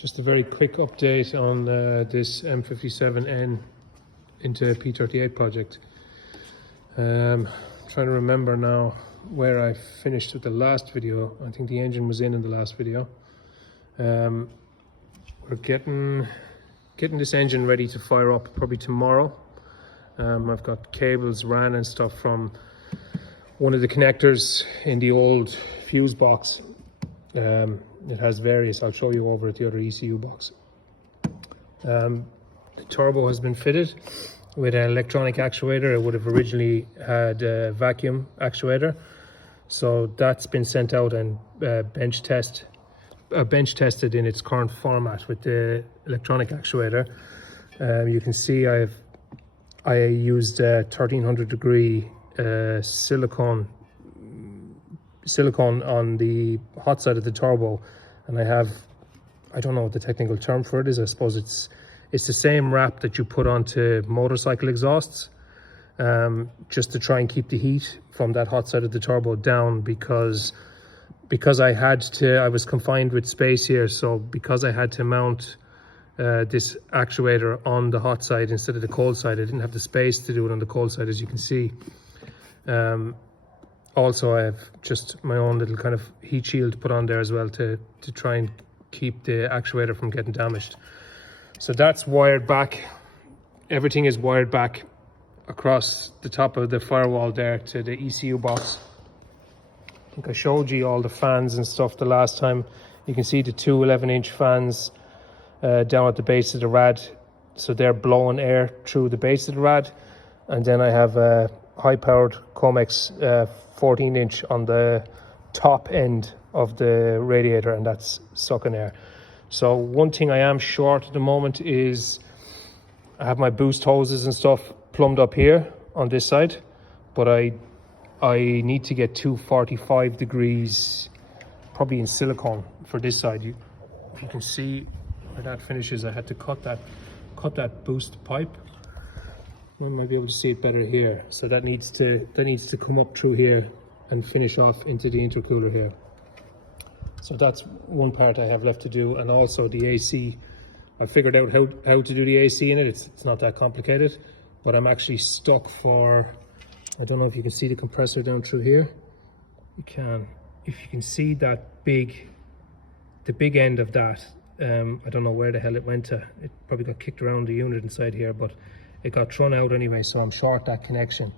Just a very quick update on this M57N into P38 project. Trying to remember now where I finished with the last video. I think the engine was in the last video. We're getting this engine ready to fire up probably tomorrow. I've got cables ran and stuff from one of the connectors in the old fuse box. It has various, I'll show you over at the other ECU box. The turbo has been fitted with an electronic actuator. It would have originally had a vacuum actuator, so that's been sent out and bench tested in its current format with the electronic actuator. You can see I used a 1300 degree silicone on the hot side of the turbo, and I don't know what the technical term for it is. I suppose it's the same wrap that you put onto motorcycle exhausts, just to try and keep the heat from that hot side of the turbo down, because I was confined with space here, so because I had to mount this actuator on the hot side instead of the cold side, I didn't have the space to do it on the cold side, as you can see. Also, I have just my own little kind of heat shield put on there as well to try and keep the actuator from getting damaged. So that's wired back. Everything is wired back across the top of the firewall there to the ECU box. I think I showed you all the fans and stuff the last time. You can see the two 11-inch fans down at the base of the rad. So they're blowing air through the base of the rad. And then I have a high-powered Comex 14-inch on the top end of the radiator, and that's sucking air. So one thing I am short at the moment is I have my boost hoses and stuff plumbed up here on this side, but I need to get 245 degrees probably in silicone for this side. If you can see where that finishes, I had to cut that boost pipe. I might be able to see it better here. So that needs to come up through here and finish off into the intercooler here. So that's one part I have left to do, and also the AC. I figured out how to do the AC in it. It's not that complicated, but I'm actually stuck for, I don't know if you can see the compressor down through here. You can. If you can see the big end of that, I don't know where the hell it went to. It probably got kicked around the unit inside here, but it got thrown out anyway, so I'm short that connection.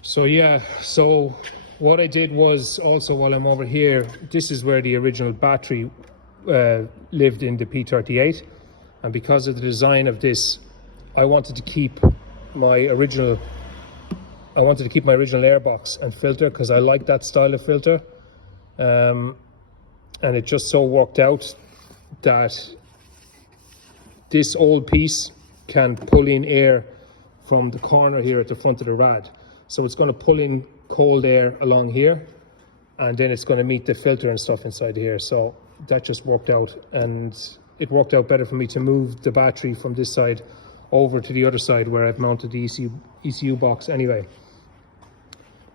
So yeah, so what I did was also, while I'm over here, this is where the original battery lived in the P38, and because of the design of this, I wanted to keep my original airbox and filter, because I like that style of filter, and it just so worked out that this old piece can pull in air from the corner here at the front of the rad. So it's going to pull in cold air along here, and then it's going to meet the filter and stuff inside here. So that just worked out, and it worked out better for me to move the battery from this side over to the other side where I've mounted the ECU box anyway.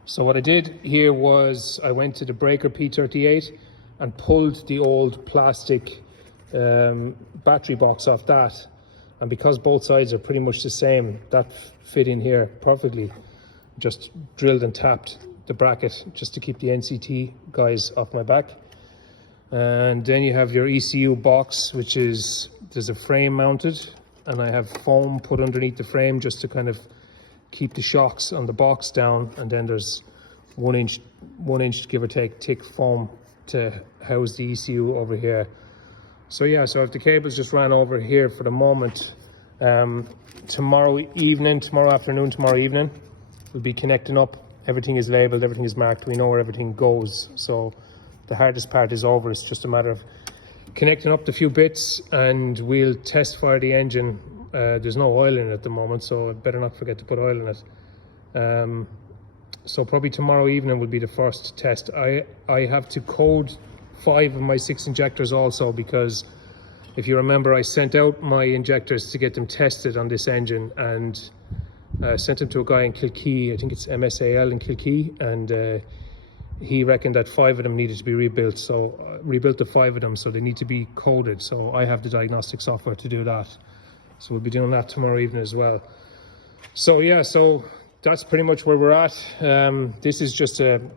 So what I did here was I went to the breaker P38 and pulled the old plastic battery box off that, and because both sides are pretty much the same, that fit in here perfectly. Just drilled and tapped the bracket just to keep the NCT guys off my back. And then you have your ECU box, which is, there's a frame mounted, and I have foam put underneath the frame just to kind of keep the shocks on the box down, and then there's one inch give or take thick foam to house the ECU over here. So yeah, so if the cables just ran over here for the moment, tomorrow afternoon, tomorrow evening, we'll be connecting up. Everything is labeled, everything is marked, we know where everything goes. So the hardest part is over. It's just a matter of connecting up the few bits, and we'll test fire the engine. There's no oil in it at the moment, so I'd better not forget to put oil in it. So probably tomorrow evening will be the first test. I have to code 5 of my 6 injectors also, because if you remember, I sent out my injectors to get them tested on this engine, and sent them to a guy in Kilkee. I think it's MSAL in Kilkee, and he reckoned that 5 of them needed to be rebuilt, so rebuilt the 5 of them, so they need to be coded. So I have the diagnostic software to do that, so we'll be doing that tomorrow evening as well. So yeah, so that's pretty much where we're at. This is just an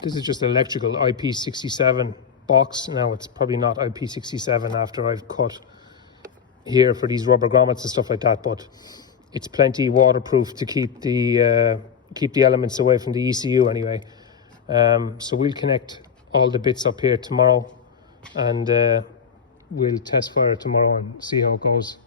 electrical IP67 box. Now it's probably not IP67 after I've cut here for these rubber grommets and stuff like that, but it's plenty waterproof to keep the elements away from the ECU anyway. So we'll connect all the bits up here tomorrow, and we'll test fire tomorrow and see how it goes.